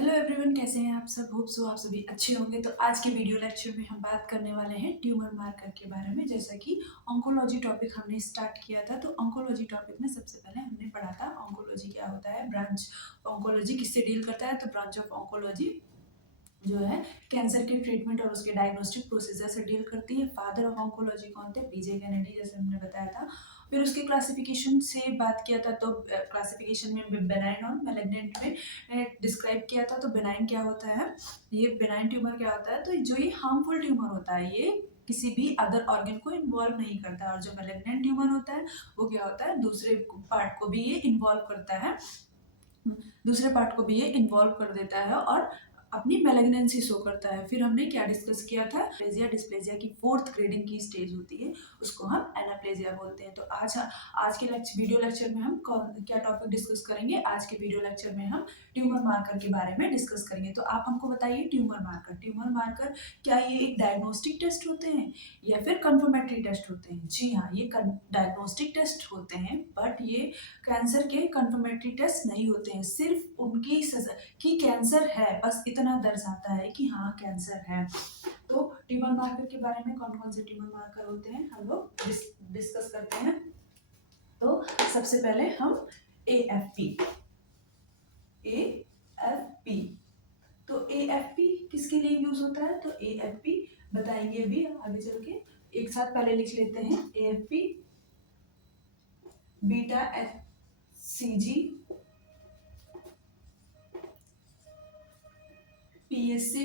Hello everyone, कैसे हैं आप सब। होप सो आप सभी अच्छे होंगे। तो आज के वीडियो लेक्चर में हम बात करने वाले हैं ट्यूमर मार्कर के बारे में। जैसा कि ऑन्कोलॉजी टॉपिक हमने स्टार्ट किया था, तो ऑन्कोलॉजी टॉपिक में सबसे पहले हमने पढ़ा था ऑन्कोलॉजी क्या होता है, ब्रांच ऑन्कोलॉजी किससे डील करता है। तो ब्रांच ऑफ ऑन्कोलॉजी जो है कैंसर के ट्रीटमेंट और उसके डायग्नोस्टिक प्रोसीजर से डील करती है। फादर ऑफ ऑन्कोलॉजी कौन थे? पीजे कैनेडी, जैसे हमने बताया था। फिर उसके क्लासिफिकेशन से बात किया था, तो क्लासिफिकेशन में बेनाइन और मैलिग्नेंट में डिस्क्राइब किया था। तो बेनाइन क्या होता है, ये बेनाइन ट्यूमर क्या होता है, तो जो ये हार्मफुल ट्यूमर होता है, ये किसी भी अदर ऑर्गन को इन्वॉल्व नहीं करता। और जो मैलिग्नेंट ट्यूमर होता है वो क्या होता है, दूसरे पार्ट को भी ये इन्वॉल्व करता है, दूसरे पार्ट को भी ये इन्वॉल्व कर देता है और अपनी मेलेग्नेंसी शो करता है। फिर हमने क्या डिस्कस किया था, प्लेजिया डिस्प्लेजिया की फोर्थ ग्रेडिंग की स्टेज होती है, उसको हम एनाप्लेजिया बोलते हैं। तो आज के वीडियो लेक्चर में हम क्या टॉपिक डिस्कस करेंगे? आज के वीडियो लेक्चर में हम ट्यूमर मार्कर के बारे में डिस्कस करेंगे। तो आप हमको बताइए, ट्यूमर मार्कर क्या ये एक डायग्नोस्टिक टेस्ट होते हैं या फिर कंफर्मेटरी टेस्ट होते हैं? जी हाँ, ये डायग्नोस्टिक टेस्ट होते हैं, बट ये कैंसर के कंफर्मेटरी टेस्ट नहीं होते हैं। सिर्फ उनकी कि कैंसर है, बस इतना दर्शाता है कि हाँ कैंसर है। तो ट्यूमर मार्कर के बारे में कौन कौन से ट्यूमर मार्कर होते हैं हम लोग डिस्कस करते हैं। तो सबसे पहले हम AFP AFP तो AFP किसके लिए यूज होता है? तो AFP बताएंगे अभी आगे चल के। एक साथ पहले लिख लेते हैं। AFP बीटा HCG PSC,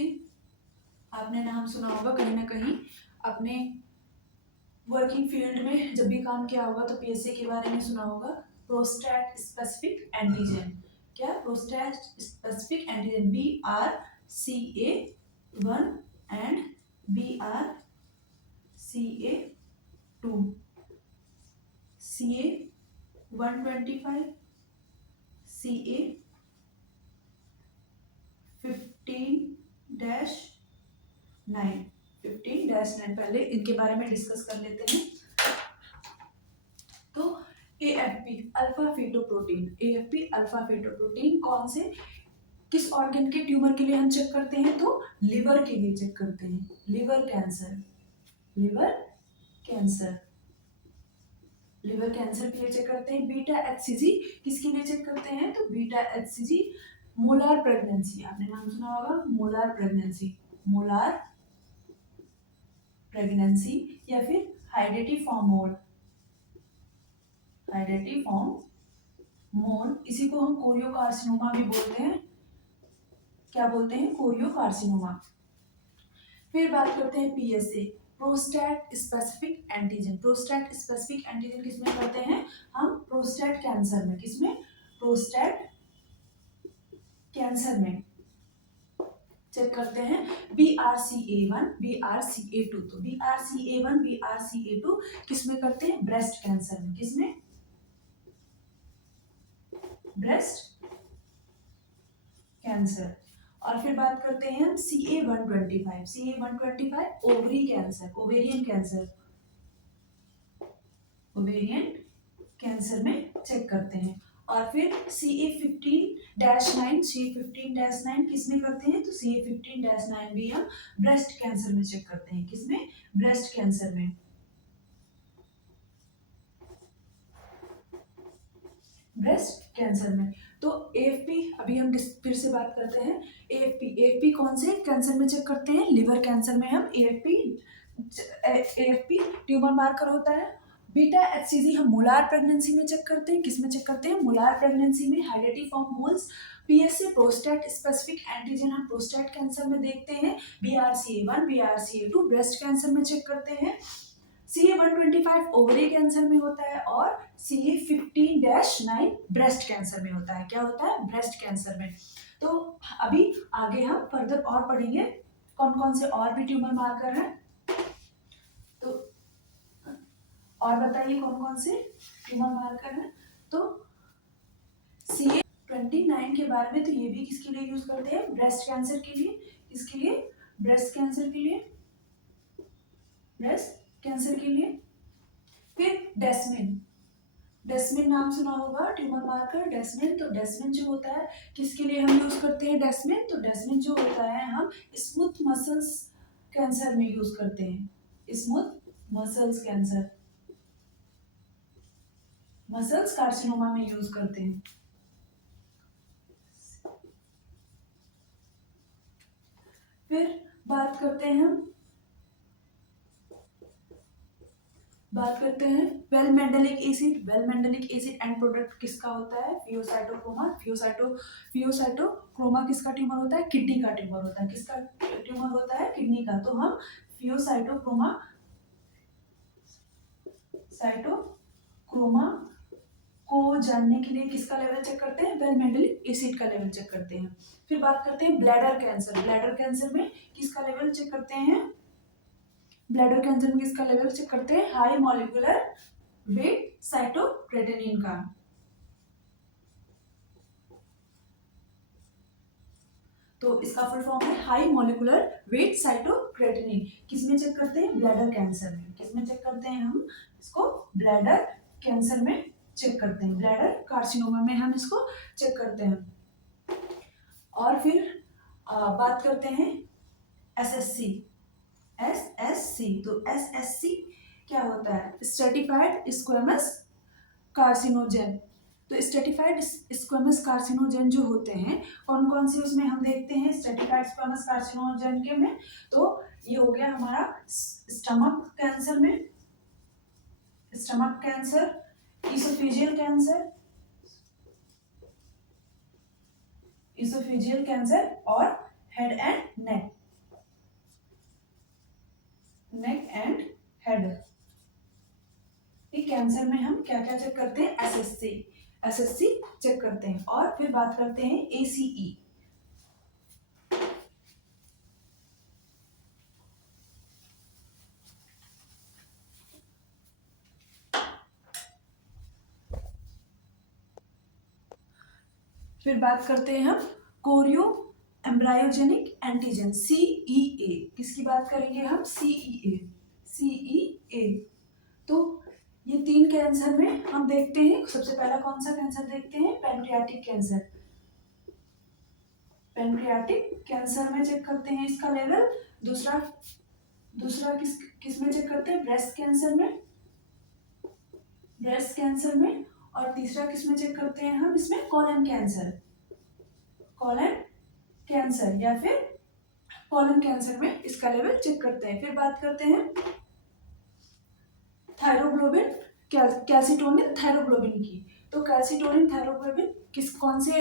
आपने नाम सुना होगा कहीं ना कहीं अपने वर्किंग फील्ड में जब भी काम किया होगा, तो PSC के बारे में सुना होगा। प्रोस्टेट स्पेसिफिक एंटीजन, क्या? Prostate specific antigen BRCA1 and BRCA2, CA125, CA15-9, पहले इनके बारे में डिस्कस कर लेते हैं। तो AFP अल्फा फेटोप्रोटीन कौन से किस ऑर्गन के ट्यूमर के लिए हम चेक करते हैं? तो लिवर के लिए चेक करते हैं। लिवर कैंसर के लिए चेक करते हैं। बीटा HCG किसके लिए चेक करते हैं? तो बीटा HCG मोलार प्रेगनेंसी, आपने नाम सुना होगा। मोलार प्रेगनेंसी या फिर हाइडेटी फॉर्म मोल, इसी को हम कोरियोकार्सिनोमा भी बोलते हैं। क्या बोलते हैं? कोरियोकार्सिनोमा। फिर बात करते हैं PSA प्रोस्टेट स्पेसिफिक एंटीजन किसमें करते हैं हम? प्रोस्टेट कैंसर में। किसमें? प्रोस्टेट कैंसर में चेक करते हैं। BRCA1 BRCA2, तो BRCA1 BRCA2 किसमें करते हैं? ब्रेस्ट कैंसर में। किसमें? Breast cancer. और फिर बात करते हैं हम CA125 ओवेरियन कैंसर में चेक करते हैं। और फिर CA15-9 किसमें करते हैं? तो CA15-9 भी हम ब्रेस्ट कैंसर में चेक करते हैं। किसमें? ब्रेस्ट कैंसर में। तो AFP अभी हम फिर से बात करते हैं। AFP कौन से कैंसर में चेक करते हैं? लिवर कैंसर में हम AFP ट्यूमर मार्कर होता है। बीटा HCG हम मोलार प्रेगनेंसी में चेक करते हैं। किसमें चेक करते हैं? मोलार प्रेगनेंसी में hydatidiform moles. PSA prostate specific antigen हम प्रोस्टेट कैंसर में देखते हैं। BRCA1 BRCA2 ब्रेस्ट कैंसर में चेक करते हैं। CA125 ओवरी कैंसर में होता है और CA15-9 ब्रेस्ट कैंसर में होता है। क्या होता है? ब्रेस्ट कैंसर में। तो अभी आगे हम फर्दर और पढ़ेंगे कौन कौन से और भी ट्यूमर मार्कर हैं। तो और बताइए कौन कौन से ट्यूमर मार्कर हैं। तो CA29 के बारे में, तो ये भी किसके लिए यूज करते हैं? ब्रेस्ट कैंसर के लिए। किसके लिए? ब्रेस्ट कैंसर के लिए। फिर डेस्मिन डेस्मिन नाम सुना होगा ट्यूमर मार्कर, डेस्मिन। तो डेस्मिन जो होता है किसके लिए हम यूज करते हैं डेस्मिन? तो डेस्मिन जो होता है हम स्मूथ मसल्स कैंसर में यूज करते हैं, smooth muscles cancer, muscles carcinoma में यूज करते हैं। फिर बात करते हैं हम, बात करते हैं well mandelic acid. Well mandelic acid end product किसका होता है? फियोसाइटोक्रोमा। फियोसाइटोक्रोमा किसका ट्यूमर होता है? किडनी का ट्यूमर होता है। किसका ट्यूमर होता है? किडनी का। तो हम फियोसाइटोक्रोमा, साइटोक्रोमा को जानने के लिए किसका लेवल चेक करते हैं? वेल मेंडेलिक एसिड का लेवल चेक करते हैं। फिर बात करते हैं ब्लैडर कैंसर। ब्लैडर कैंसर में किसका लेवल चेक करते हैं? ब्लैडर कैंसर में किसका लेवल चेक करते हैं? हाई मॉलिक्यूलर वेट साइटोक्रेटिनिन का। तो इसका फुल फॉर्म है हाई मॉलिक्यूलर वेट साइटोक्रेटिनिन। किसमें चेक करते हैं? ब्लैडर कैंसर में। किसमें चेक करते हैं हम इसको? ब्लैडर कैंसर में चेक करते हैं, ब्लैडर कार्सिनोमा में हम इसको चेक करते हैं। और फिर बात करते हैं एसएससी। एसएससी, तो एसएससी क्या होता है? Stratified squamous carcinogen. तो स्ट्रेटिफाइड स्क्वेमस कार्सिनोजेन जो होते हैं कौन कौन से उसमें हम देखते हैं स्ट्रेटिफाइड स्क्वेमस कार्सिनोजेन के में? तो ये हो गया हमारा स्टमक कैंसर में, stomach cancer, oesophageal cancer, oesophageal cancer और head and neck, neck and head. Cancer में हम क्या क्या चेक करते हैं? एसएससी, एसएससी चेक करते हैं। और फिर बात करते हैं एसीई। फिर बात करते हैं हम कोरियो एम्ब्रायोजेनिक एंटीजन, सीईए। किसकी बात करेंगे हम? CEA, CEA. तो ये तीन कैंसर में हम देखते हैं। सबसे पहला कौन सा कैंसर देखते हैं? Pancreatic cancer. पैनक्रियाटिक कैंसर में चेक करते हैं इसका लेवल। दूसरा दूसरा किस में चेक करते हैं? ब्रेस्ट कैंसर में, ब्रेस्ट कैंसर में। और तीसरा किस में चेक करते हैं हम इसमें? कोलन कैंसर, कोलन कैंसर या फिर कोलन कैंसर में इसका लेवल चेक करते हैं। फिर बात करते हैं थायरोग्लोबिन, कैल्सिटोनिन थायरोग्लोबिन की। तो कैल्सिटोनिन थायरोग्लोबिन कौन से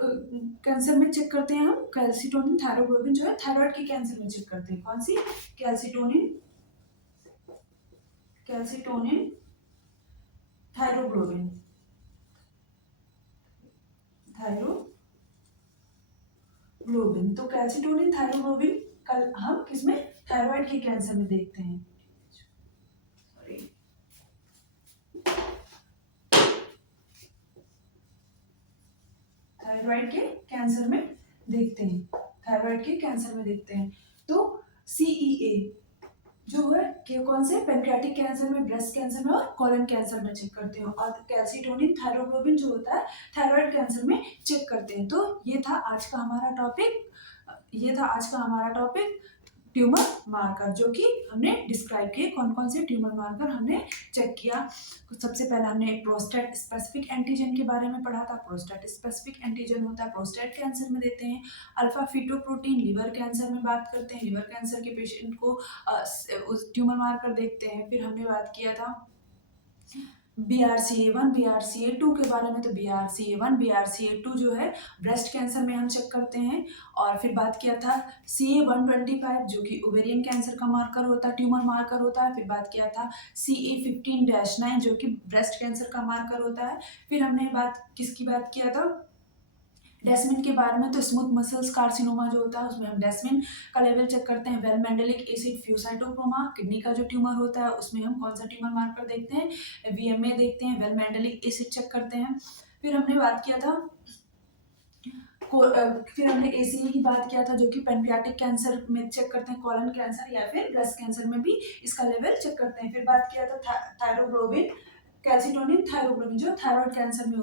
कैंसर में चेक करते हैं हम? कैल्सिटोनिन थायरोग्लोबिन जो है थायराइड के कैंसर में चेक करते हैं। कौन सी? Calcitonin, calcitonin थायरोग्लोबिन, थायरोग्लोबिन। तो कैल्सिटोनिन थायरोग्लोबिन कल हम किसमें? थायराइड के कैंसर में देखते हैं। थायराइड के कैंसर में देखते हैं, थायराइड के कैंसर में देखते हैं। तो सीईए जो है कि कौन से? पैनक्रियाटिक कैंसर में, ब्रेस्ट कैंसर में और कोलन कैंसर में चेक करते हैं। और कैल्सिटोनिन थायरोग्लोबिन जो होता है थायराइड कैंसर में चेक करते हैं। तो ये था आज का हमारा टॉपिक, ये था आज का हमारा टॉपिक ट्यूमर मार्कर, जो कि हमने डिस्क्राइब किए कौन कौन से ट्यूमर मार्कर हमने चेक किया। सबसे पहले हमने प्रोस्टेट स्पेसिफिक एंटीजन के बारे में पढ़ा था। प्रोस्टेट स्पेसिफिक एंटीजन होता है प्रोस्टेट कैंसर में देते हैं। अल्फा फीटोप्रोटीन लिवर कैंसर में बात करते हैं, लिवर कैंसर के पेशेंट को उस ट्यूमर मार्कर देखते हैं। फिर हमने बात किया था BRCA1 BRCA2 के बारे में। तो BRCA1 BRCA2 जो है ब्रेस्ट कैंसर में हम चेक करते हैं। और फिर बात किया था CA125 जो कि ओवेरियन कैंसर का मार्कर होता है, ट्यूमर मार्कर होता है। फिर बात किया था CA15-9 जो कि ब्रेस्ट कैंसर का मार्कर होता है। फिर हमने किसकी बात किया था? डेस्मिन के बारे में। तो स्मूथ मसल्स कार्सिनोमा जो होता है उसमें हम डेस्मिन का लेवल चेक करते हैं। वेल मेंडेलिक एसिड फ्यूसाइटोक्रोमा, किडनी का जो ट्यूमर होता है उसमें हम कौन सा ट्यूमर मार्कर देखते हैं? VMA देखते हैं, वेल मेंडेलिक एसिड चेक करते हैं। फिर हमने बात किया था फिर हमने ACE की बात किया था जो कि पैनक्रियाटिक कैंसर में चेक करते हैं, कोलन कैंसर या फिर ब्रेस्ट कैंसर में भी इसका लेवल चेक करते हैं। फिर बात किया था थायरोग्लोबिन, कैल्सिटोनिन थायरोग्लोबिन जो थायराइड कैंसर में होता है